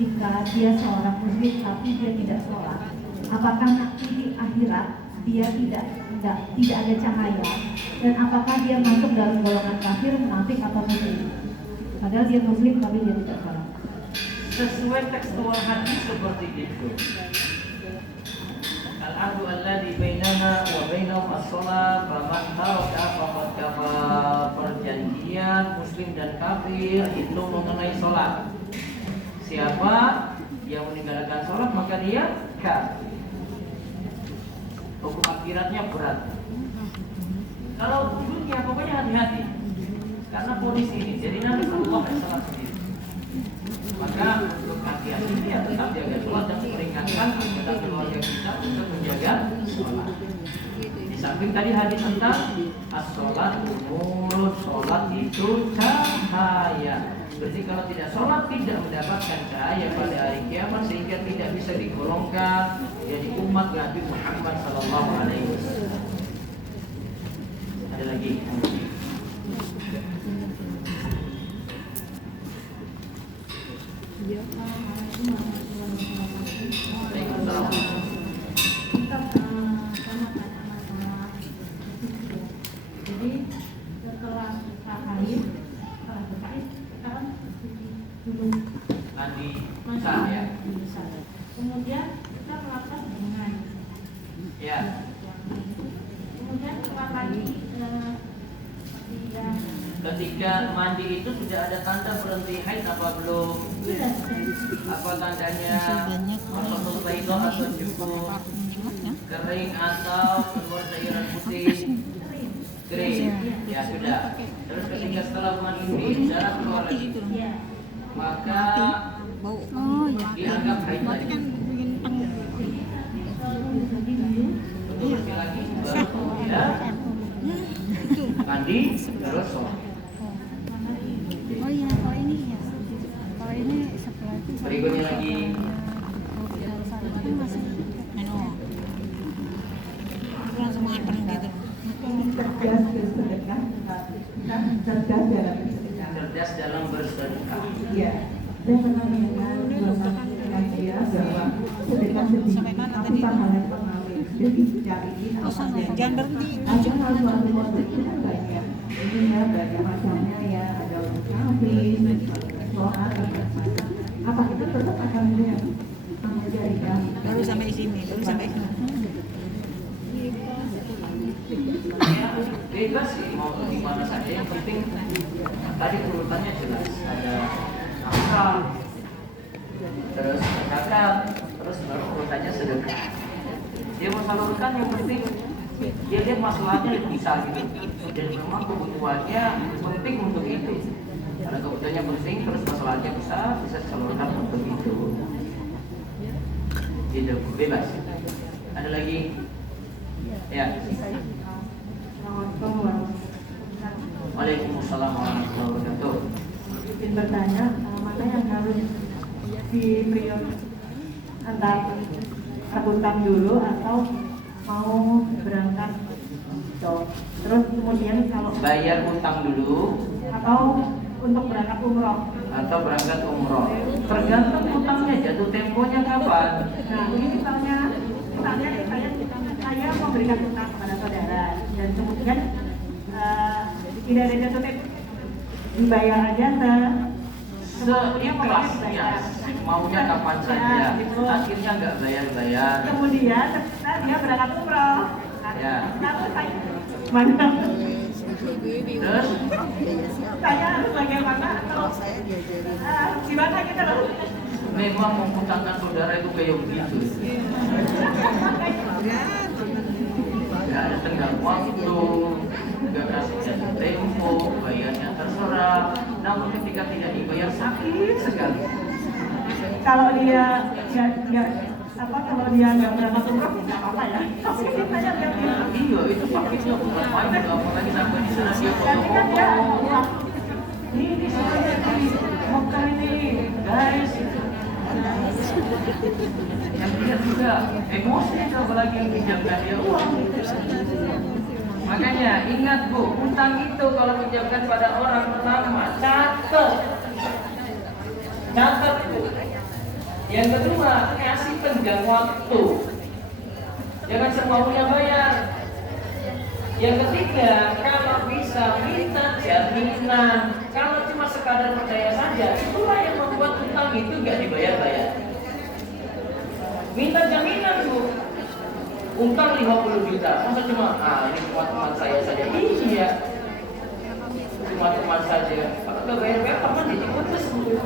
jika dia seorang muslim tapi dia tidak sholat, apakah nanti di akhirat dia tidak ada cahaya, dan apakah dia masuk dalam golongan kafir, munafik atau muslim? Padahal dia muslim tapi dia tidak sholat. Sesuai tekstual hadis seperti itu. Al-ahdu alladhi bainana wa bainahum as-shalah faman taraka faqad kafar. Perjanjian muslim dan kafir itu mengenai sholat. Siapa yang meninggalkan sholat maka dia kafir. Hukum akhiratnya berat. Kalau dunia pokoknya hati-hati. Karena polis ini jadi Nabi Allah SAW sendiri. Maka untuk hati-hati ini ya tetap jaga sholat dan memperingatkan anggota keluarga kita untuk menjaga sholat. Di samping tadi hadis tentang as-sholat nur, sholat itu cahaya. Berarti kalau tidak sholat tidak mendapatkan cahaya pada hari kiamat sehingga tidak bisa digolongkan jadi umat Nabi Muhammad SAW. Ada lagi? Jadi setelah haid, sekarang duduk Mandi sah ya. Kemudian kita melakukan dengan Ya. kemudian keluar lagi Ketika mandi itu sudah ada tanda berhenti haid apa belum? Apa tandanya? Masuk baik atau cukup kering atau keluar cairan putih? Kering. Ya sudah. Terus ketika setelah mandi darah keluar lagi, maka dianggap haid lagi. Bersih lagi baru ya mandi terus sholat. Oh iya, kalau ini ya. Kalau ini setelah itu Berikutnya lagi itu masih langsung mengantar gitu. Cerdas bersedekah, cerdas dalam bersedekah. cerdas dalam bersedekah. Iya, saya pernah mendengar dengan dia bahwa sedekah sedikit tapi pahalanya pengawin. Jadi cariin apa Jangan berhenti. ada hal-hal itu kan banyak. Ini ya banyak macamnya ya, ada untuk kafir, sholat, macam-macam. Apa kita tetap akan melihat amal jariah? Baru sampai sini, baru sampai sini. Bebas sih mau di mana saja, yang penting tadi urutannya jelas, ada nafkah, terus zakat, terus baru urutannya sedekah. Dia mau salurkan yang penting dia lihat masalahnya bisa gitu, dan memang kebutuhannya penting untuk itu. Karena kebutuhannya penting, terus masalahnya bisa disalurkan untuk itu. Gitu, bebas. Ada lagi? Ya. Waalaikumsalam warahmatullahi wabarakatuh. Izin bertanya, mana yang harus diprior antara hutang dulu atau mau berangkat terus kemudian kalau Bayar utang dulu atau untuk berangkat umroh. atau berangkat umroh, tergantung utangnya jatuh temponya kapan. Nah ini misalnya saya mau berikan utang kepada saudara dan kemudian tidak ada jatuh tempo, dibayar aja Seikhlasnya, maunya kapan saja, akhirnya nggak bayar-bayar. kemudian dia berangkat umroh. Ya. Lalu saya mana? Terus Saya harus bagaimana kalau gimana kita loh? memang menghutangkan saudara itu kayak begitu. Nggak ada tenggang waktu, nggak kasih jatuh tempo, bayarnya terserah. Namun ketika tidak dibayar sakit sekali. Kalau dia kalau dia nggak berangkat umroh nggak apa-apa ya. Tapi saya lihat Iya, itu paketnya bukan main, apalagi sampai di sana dia tapi kan dia foto-foto. Ini saya di Mekah ini, guys. Yang lihat juga emosi, apalagi yang pinjamkan dia uang. Makanya ingat Bu, utang itu kalau pinjamkan pada orang pertama, catat Bu. Yang kedua, kasih tenggang waktu. Jangan semaunya bayar. Yang ketiga, kalau bisa minta jaminan. Kalau cuma sekadar percaya saja, itulah yang membuat utang itu nggak dibayar-bayar. Minta jaminan Bu. Utang 50 juta, masa cuma ini cuma teman saya saja. Iya, cuma teman saja. Kalau nggak bayar-bayar, teman diputus Bu.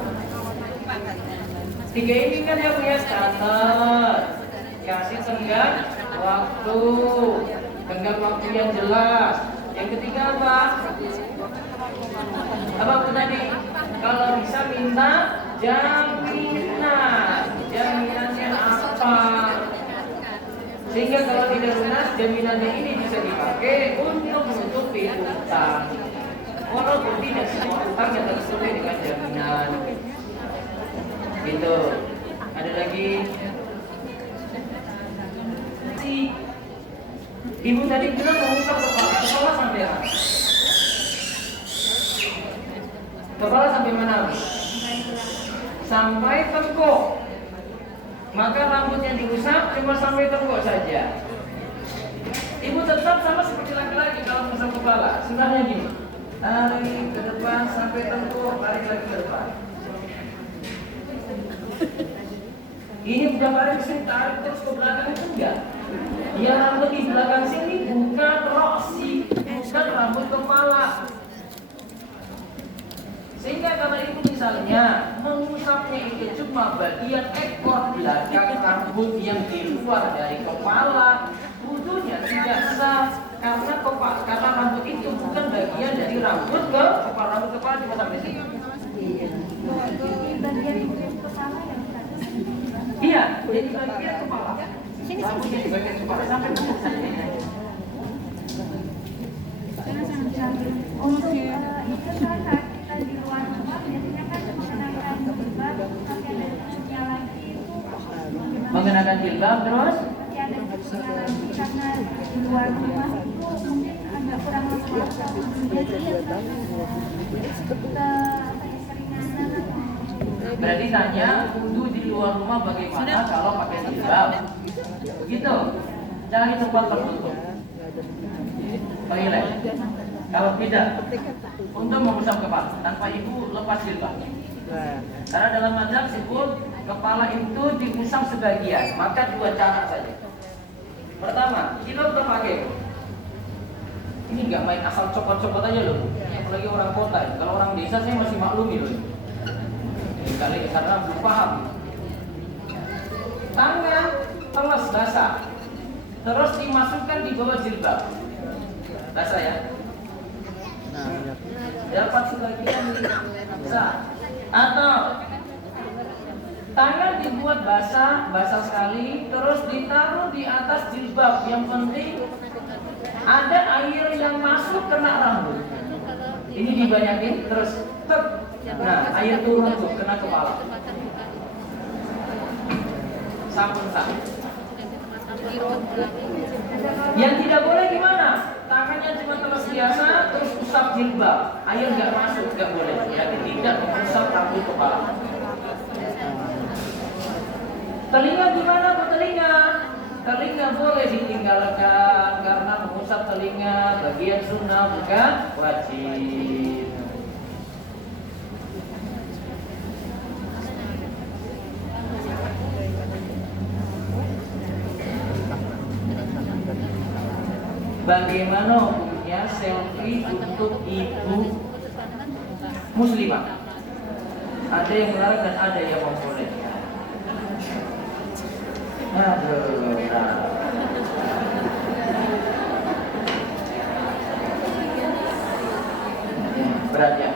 Tiga ini kan yang punya catat, kasih tenggang waktu, tenggang waktu yang jelas. Yang ketiga apa? Apa Bu tadi? Kalau bisa minta jaminan. Jaminannya apa? Sehingga kalau tidak lunas, jaminannya ini bisa dipakai untuk menutupi utang. Walaupun tidak semua utang yang tertutupi dengan jaminan. Gitu. Ada lagi? Ibu tadi bilang mau usap kepala sampai mana? Kepala sampai mana? Sampai tengkuk. Maka rambut yang diusap cuma sampai tengkuk saja. Ibu tetap sama seperti laki-laki kalau usap kepala. Sebenarnya gini, tarik ke depan sampai tengkuk, tarik lagi ke depan. Ini udah tarik ke sini, tarik terus ke belakang itu enggak. Dia rambut di belakang sini bukan roksi, bukan rambut kepala. misalnya mengusapnya itu cuma bagian ekor belakang rambut yang di luar dari kepala, wudunya tidak sah karena rambut itu bukan bagian dari rambut ke kepala. Rambut kepala cuma sampai sini. Di bagian kepala yang tadi. Iya, jadi bagian kepala. Rambutnya di bagian kepala sampai ke sini. Untuk itu saat kita di luar rumah biasanya kan mengenakan jilbab, tapi ada jilbabnya lagi itu Mengenakan jilbab terus masih ada jilbabnya lagi karena di luar rumah itu mungkin agak kurang lepas jadi keringanan atau berarti tanya wudu di luar rumah bagaimana kalau pakai jilbab? Begitu. Cari tempat tertutup. Toilet. Kalau tidak, untuk mengusap kepala tanpa ibu lepas jilbab. Karena dalam mazhab sebut kepala itu diusap sebagian, maka dua cara saja. Pertama, jilbab terpakai. Ini nggak main asal copot-copot aja loh. Apalagi orang kota. Kalau orang desa saya masih maklumi loh. Ini kali karena belum paham. Tangan telas basah, terus dimasukkan di bawah jilbab. Basah ya. Dapat sebagian basah. Atau tangan dibuat basah sekali, terus ditaruh di atas jilbab. Yang penting ada air yang masuk kena rambut. Ini dibanyakin terus, nah air turun tuh kena kepala. Sabun. Yang tidak boleh gimana? Tangannya cuma terus biasa, terus usap jilbab, air nggak masuk, nggak boleh. Jadi tidak mengusap rambut kepala. Telinga gimana bu telinga? Telinga boleh ditinggalkan karena mengusap telinga bagian sunnah bukan wajib. Bagaimana hukumnya selfie untuk ibu muslimah? Ada yang melarang dan ada yang membolehkan. Aduh, berat ya.